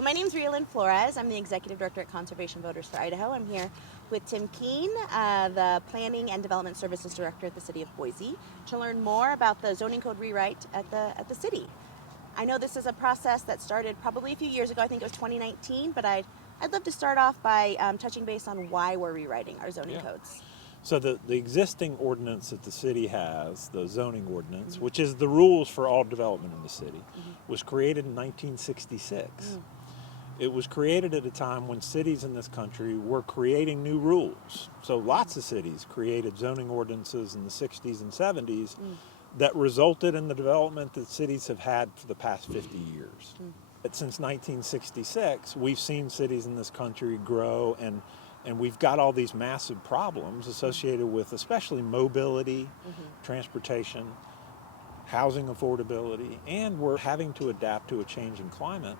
Well, my name's Rialin Flores. I'm the Executive Director at Conservation Voters for Idaho. I'm here with Tim Keane, the Planning and Development Services Director at the City of Boise, to learn more about the zoning code rewrite at the city. I know this is a process that started probably a few years ago. I think it was 2019, but I'd love to start off by touching base on why we're rewriting our zoning codes. So the existing ordinance that the city has, the zoning ordinance, which is the rules for all development in the city, was created in 1966. It was created at a time when cities in this country were creating new rules. So lots of cities created zoning ordinances in the 60s and 70s that resulted in the development that cities have had for the past 50 years. But since 1966, we've seen cities in this country grow, and we've got all these massive problems associated with especially mobility, transportation, housing affordability, and we're having to adapt to a changing climate.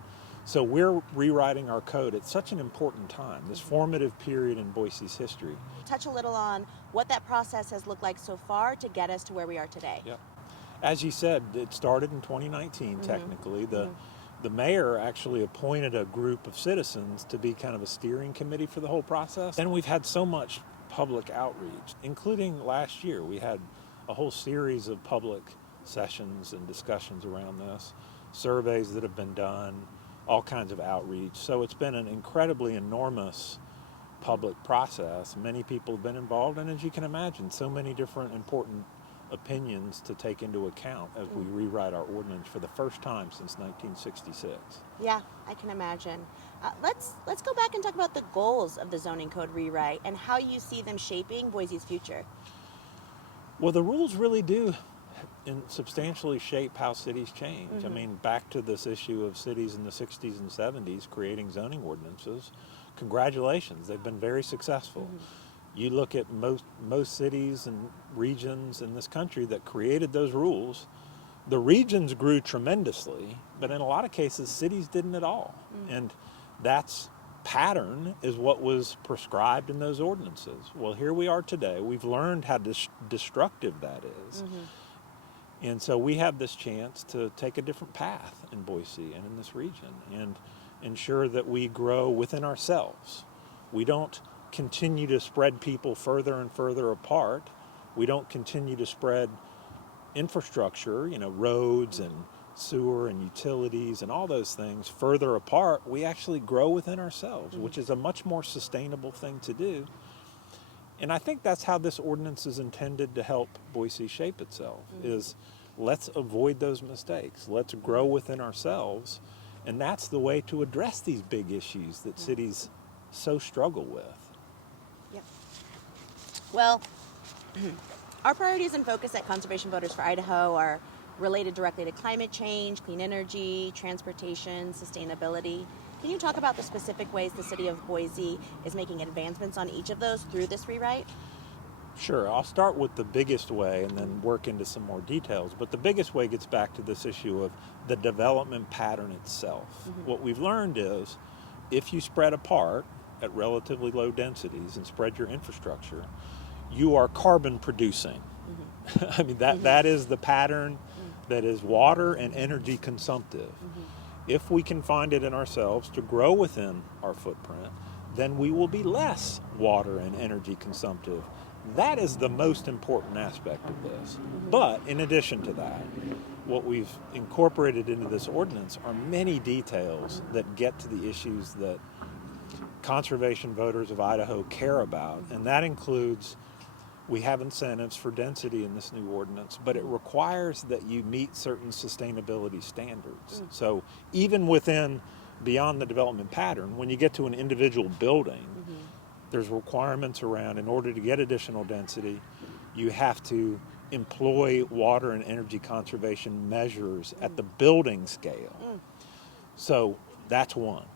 So we're rewriting our code at such an important time, this formative period in Boise's history. Touch a little on what that process has looked like so far to get us to where we are today. Yep. As you said, it started in 2019, technically. The mayor actually appointed a group of citizens to be kind of a steering committee for the whole process. And we've had so much public outreach, including last year. We had a whole series of public sessions and discussions around this, surveys that have been done, all kinds of outreach. So it's been an incredibly enormous public process. Many people have been involved, and as you can imagine, so many different important opinions to take into account as we rewrite our ordinance for the first time since 1966. Yeah, I can imagine. Let's go back and talk about the goals of the zoning code rewrite and how you see them shaping Boise's future. Well, the rules really do substantially shape how cities change. I mean, back to this issue of cities in the 60s and 70s creating zoning ordinances, congratulations, they've been very successful. You look at most cities and regions in this country that created those rules, the regions grew tremendously, but in a lot of cases, cities didn't at all. And that's pattern is what was prescribed in those ordinances. Well, here we are today. We've learned how destructive that is. And so we have this chance to take a different path in Boise and in this region and ensure that we grow within ourselves. We don't continue to spread people further and further apart. We don't continue to spread infrastructure, roads and sewer and utilities and all those things further apart. We actually grow within ourselves, which is a much more sustainable thing to do. And I think that's how this ordinance is intended to help Boise shape itself, is let's avoid those mistakes. Let's grow within ourselves. And that's the way to address these big issues that cities so struggle with. Yep. Well, our priorities and focus at Conservation Voters for Idaho are related directly to climate change, clean energy, transportation, sustainability. Can you talk about the specific ways the City of Boise is making advancements on each of those through this rewrite? Sure. I'll start with the biggest way and then work into some more details. But the biggest way gets back to this issue of the development pattern itself. What we've learned is if you spread apart at relatively low densities and spread your infrastructure, you are carbon producing. I mean, that is the pattern that is water and energy consumptive. If we can find it in ourselves to grow within our footprint, then we will be less water and energy consumptive. That is the most important aspect of this. But in addition to that, what we've incorporated into this ordinance are many details that get to the issues that conservation voters of Idaho care about, and that includes we have incentives for density in this new ordinance, but it requires that you meet certain sustainability standards. So even beyond the development pattern, when you get to an individual building, there's requirements around, in order to get additional density, you have to employ water and energy conservation measures at the building scale. So that's one.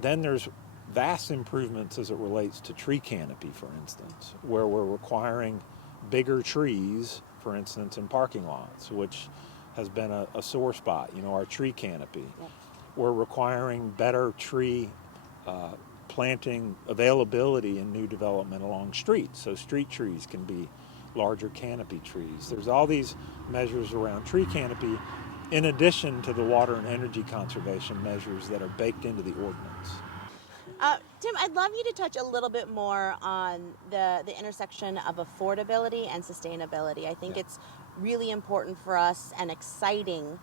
Then there's vast improvements as it relates to tree canopy, for instance, where we're requiring bigger trees, for instance, in parking lots, which has been a sore spot, our tree canopy. We're requiring better tree planting availability in new development along streets, so street trees can be larger canopy trees. There's all these measures around tree canopy, in addition to the water and energy conservation measures that are baked into the ordinance. Tim, I'd love you to touch a little bit more on the intersection of affordability and sustainability. I think Yeah. it's really important for us and exciting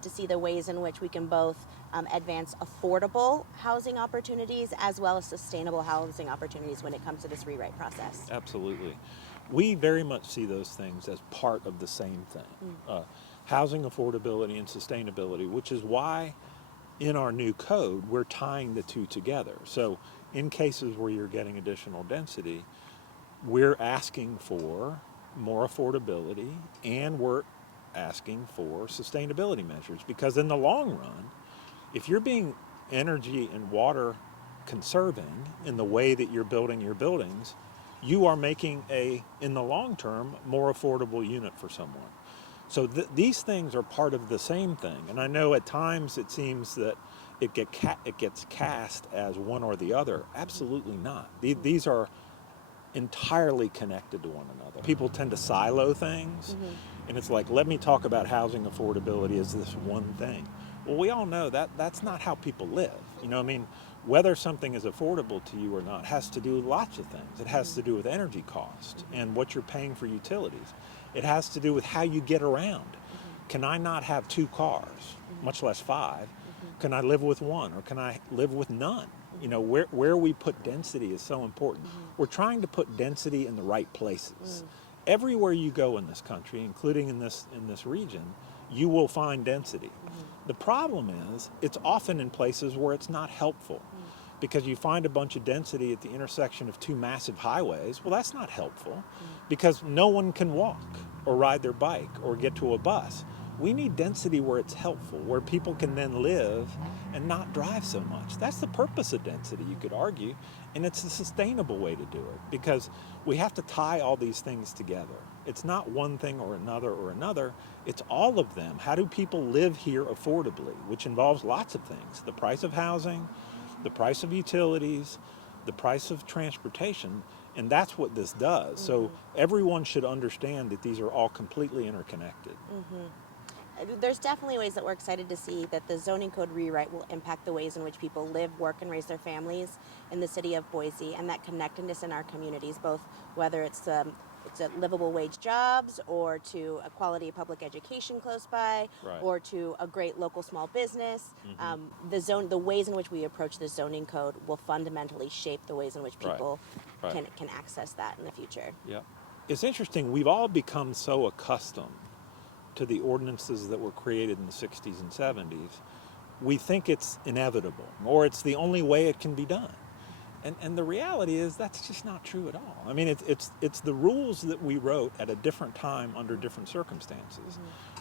to see the ways in which we can both advance affordable housing opportunities as well as sustainable housing opportunities when it comes to this rewrite process. Absolutely. We very much see those things as part of the same thing. Housing affordability and sustainability, which is why in our new code we're tying the two together. So in cases where you're getting additional density, we're asking for more affordability and we're asking for sustainability measures, because in the long run, if you're being energy and water conserving in the way that you're building your buildings, you are making in the long term, more affordable unit for someone. So these things are part of the same thing. And I know at times it seems that it gets cast as one or the other. Absolutely not. These are entirely connected to one another. People tend to silo things, and it's like, let me talk about housing affordability as this one thing. Well, we all know that that's not how people live. You know, I mean, whether something is affordable to you or not has to do with lots of things. It has to do with energy cost and what you're paying for utilities. It has to do with how you get around. Can I not have 2 cars, much less 5? Can I live with 1, or can I live with none? You know, where we put density is so important. We're trying to put density in the right places. Everywhere you go in this country, including in this region, you will find density. The problem is it's often in places where it's not helpful, because you find a bunch of density at the intersection of 2 massive highways. Well, that's not helpful, because no one can walk or ride their bike or get to a bus. We need density where it's helpful, where people can then live and not drive so much. That's the purpose of density, you could argue, and it's a sustainable way to do it, because we have to tie all these things together. It's not one thing or another, it's all of them. How do people live here affordably, which involves lots of things: the price of housing, the price of utilities, the price of transportation, and that's what this does. So everyone should understand that these are all completely interconnected. There's definitely ways that we're excited to see that the zoning code rewrite will impact the ways in which people live, work, and raise their families in the city of Boise, and that connectedness in our communities, both whether it's livable wage jobs, or to a quality public education close by, Right. or to a great local small business. The ways in which we approach the zoning code will fundamentally shape the ways in which people Right. can access that in the future. Yeah. It's interesting, we've all become so accustomed to the ordinances that were created in the 60s and 70s, we think it's inevitable, or it's the only way it can be done. And the reality is that's just not true at all. I mean, it's the rules that we wrote at a different time under different circumstances.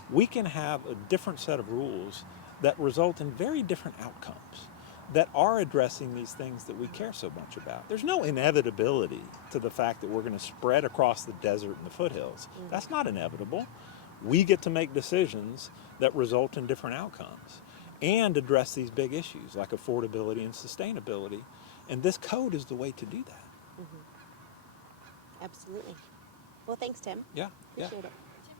We can have a different set of rules that result in very different outcomes, that are addressing these things that we care so much about. There's no inevitability to the fact that we're going to spread across the desert and the foothills. That's not inevitable. We get to make decisions that result in different outcomes and address these big issues like affordability and sustainability. And this code is the way to do that. Absolutely. Well, thanks, Tim. Yeah. Appreciate it.